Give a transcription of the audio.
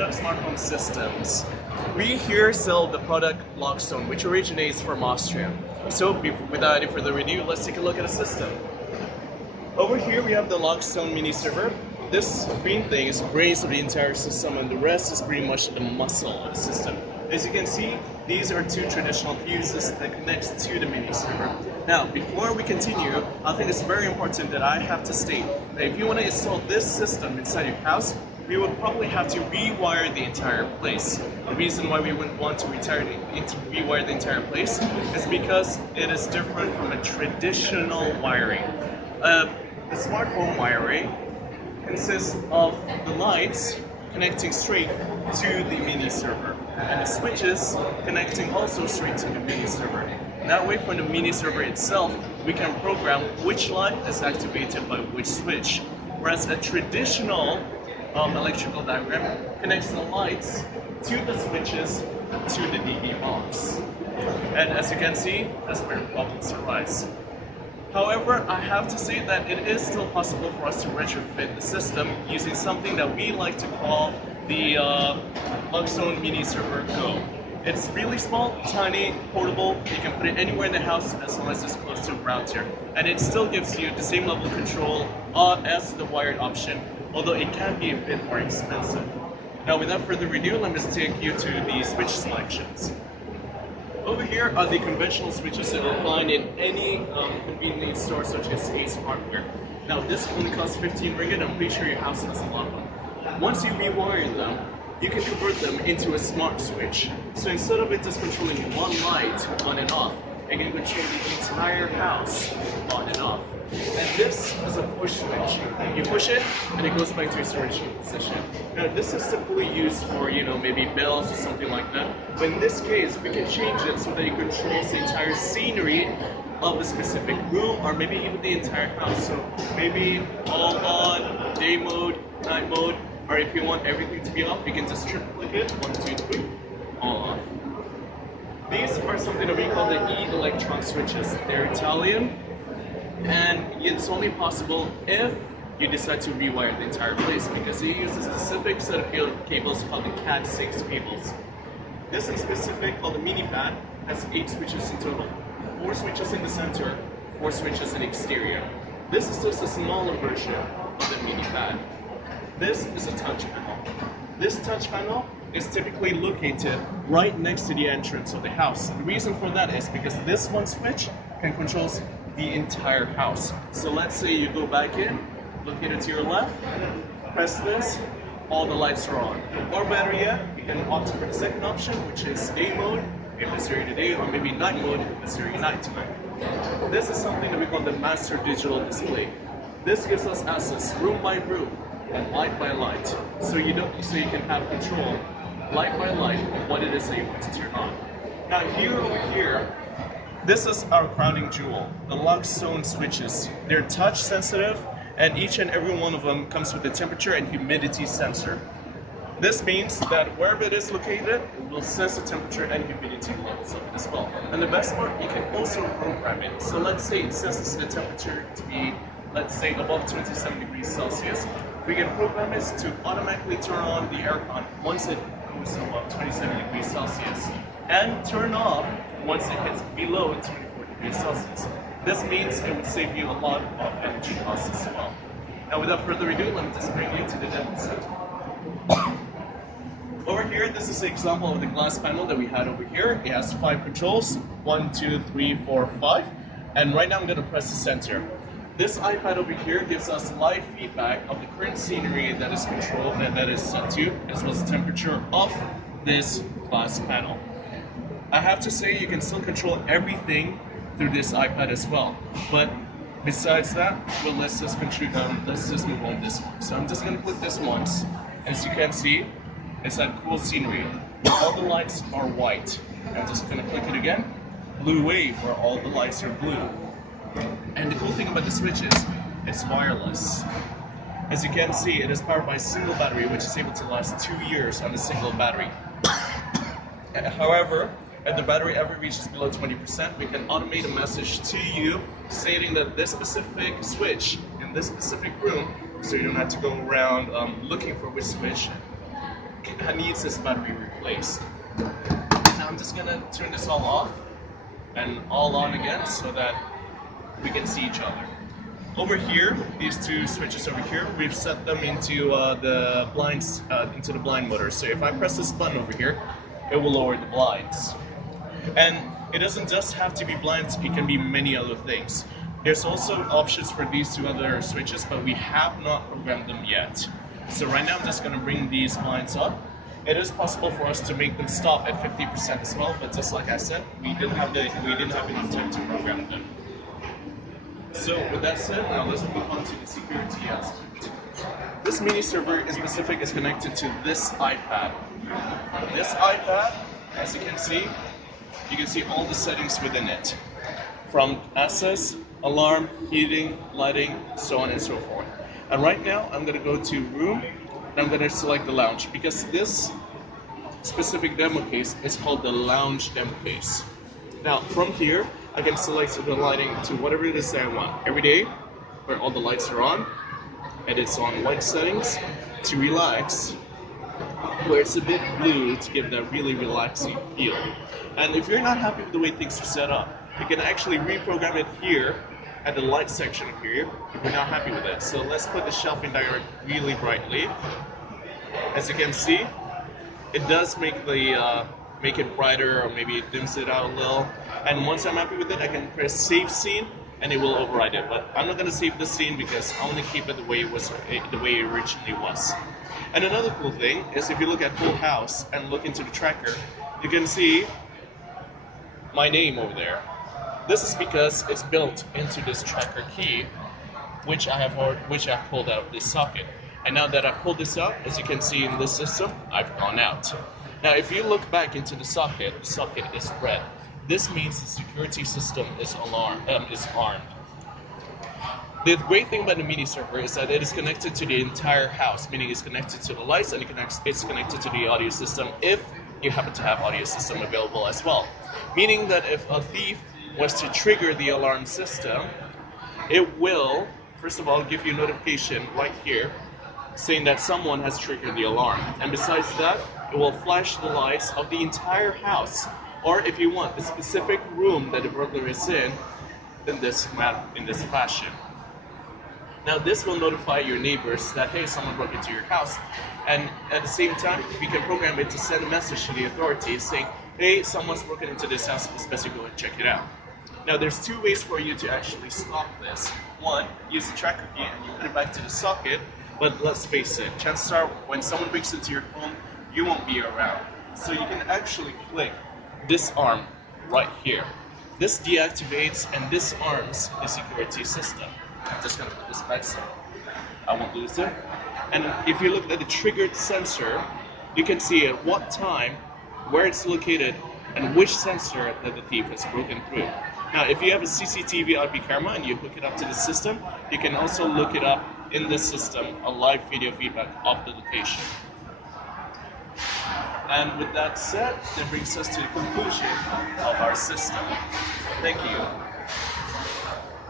Madoc smart home systems. We here sell the product Loxone, which originates from Austria. So without any further ado, let's take a look at the system. Over here we have the Loxone mini server. This green thing is the brains of the entire system, and the rest is pretty much the muscle of the system. As you can see, these are two traditional fuses that connect to the mini server. Now, before we continue, I think it's very important that I have to state that if you want to install this system inside your house, we would probably have to rewire the entire place. The reason why we wouldn't want to rewire the entire place is because it is different from a traditional wiring. The smart home wiring consists of the lights connecting straight to the mini server, and the switches connecting also straight to the mini server. That way, from the mini server itself, we can program which light is activated by which switch. Whereas a traditional electrical diagram connects the lights to the switches to the DB box. And as you can see, that's where problems arise. However, I have to say that it is still possible for us to retrofit the system using something that we like to call the Loxone Mini Server Go. It's really small, tiny, portable. You can put it anywhere in the house as long as it's close to a router. And it still gives you the same level of control as the wired option, although it can be a bit more expensive. Now, without further ado, let me take you to the switch selections. Over here are the conventional switches that you'll find in any convenience store such as Ace Hardware. Now this only costs 15 ringgit, I'm pretty sure your house has a lot of them. Once you rewire them, you can convert them into a smart switch. So instead of it just controlling one light on and off, it can control the entire house on and off. And this is a push switch. You push it, and it goes back to your storage position. Now, this is typically used for, maybe bells or something like that. But in this case, we can change it so that it controls the entire scenery of a specific room, or maybe even the entire house. So maybe all on, day mode, night mode, or if you want everything to be off, you can just triple click it, 1, 2, 3, all off. These are something that we call the E-electron switches. They're Italian. And it's only possible if you decide to rewire the entire place, because you use a specific set of cables called the Cat6 cables. This in specific, called the mini pad, has 8 switches in total. 4 switches in the center, 4 switches in the exterior. This is just a smaller version of the mini pad. This is a touch panel. This touch panel is typically located right next to the entrance of the house. The reason for that is because this one switch can control the entire house. So let's say you go back in, locate it to your left, press this, all the lights are on. Or better yet, you can opt for the second option, which is day mode, if it's during the day, or maybe night mode, if it's during night time. This is something that we call the master digital display. This gives us access room by room and light by light, so you can have control light by light of what it is that you want to turn on. Now over here, this is our crowning jewel, the Loxone switches. They're touch sensitive, and each and every one of them comes with a temperature and humidity sensor. This means that wherever it is located, it will sense the temperature and humidity levels of it as well. And the best part, you can also program it. So let's say it senses the temperature to be, let's say, above 27 degrees Celsius. We can program it to automatically turn on the aircon once it goes above 27 degrees Celsius, and turn off once it hits below 24 degrees Celsius. This means it would save you a lot of energy costs as well. Now, without further ado, let me just bring you to the demo set. Over here, this is an example of the glass panel that we had over here. It has 5 controls, 1, 2, 3, 4, 5. And right now I'm going to press the center. This iPad over here gives us live feedback of the current scenery that is controlled and that is set to, as well as the temperature of this glass panel. I have to say, you can still control everything through this iPad as well. But besides that, well, let's just move on this one. So I'm just going to click this once. As you can see, it's that cool scenery. All the lights are white. I'm just going to click it again. Blue wave, where all the lights are blue. And the cool thing about the switch is it's wireless. As you can see, it is powered by a single battery, which is able to last 2 years on a single battery. However, if the battery ever reaches below 20%, we can automate a message to you stating that this specific switch in this specific room, so you don't have to go around looking for which switch, needs this battery replaced. Now I'm just gonna turn this all off and all on again so that we can see each other. Over here, these two switches over here, we've set them into the blinds, into the blind motor. So if I press this button over here, it will lower the blinds. And it doesn't just have to be blinds, it can be many other things. There's also options for these two other switches, but we have not programmed them yet. So right now I'm just going to bring these blinds up. It is possible for us to make them stop at 50% as well, but just like I said, we didn't have enough time to program them. So with that said, now let's move on to the security aspect. This mini server is connected to this iPad. This iPad, as you can see all the settings within it. From access, alarm, heating, lighting, so on and so forth. And right now, I'm going to go to room, and I'm going to select the lounge, because this specific demo case is called the lounge demo case. Now, from here, I can select the lighting to whatever it is that I want. Every day, where all the lights are on, and it's on light settings, to relax, where it's a bit blue to give that really relaxing feel. And if you're not happy with the way things are set up, you can actually reprogram it here at the light section of here if you're not happy with it. So let's put the shelving diode really brightly. As you can see, it does make it brighter, or maybe it dims it out a little. And once I'm happy with it, I can press save scene and it will override it. But I'm not going to save the scene because I want to keep it the way it originally was. And another cool thing is if you look at Full House and look into the tracker, you can see my name over there. This is because it's built into this tracker key, which I have pulled out of this socket. And now that I've pulled this out, as you can see in this system, I've gone out. Now, if you look back into the socket is red. This means the security system is armed. The great thing about the mini server is that it is connected to the entire house, meaning it's connected to the lights and it's connected to the audio system if you happen to have audio system available as well. Meaning that if a thief was to trigger the alarm system, it will, first of all, give you a notification right here saying that someone has triggered the alarm. And besides that, it will flash the lights of the entire house. Or if you want, the specific room that the burglar is in this fashion. Now this will notify your neighbors that, hey, someone broke into your house. And at the same time, we can program it to send a message to the authorities saying, hey, someone's broken into this house, it's best you go and check it out. Now there's two ways for you to actually stop this. One, use the tracker key and you put it back to the socket, but let's face it, chances are when someone breaks into your home, you won't be around. So you can actually click this arm right here. This deactivates and disarms the security system. I'm just gonna put this back so I won't lose it. And if you look at the triggered sensor, you can see at what time, where it's located, and which sensor that the thief has broken through. Now, if you have a CCTV IP camera and you hook it up to the system, you can also look it up in this system, a live video feedback of the location. And with that said, that brings us to the conclusion of our system. Thank you.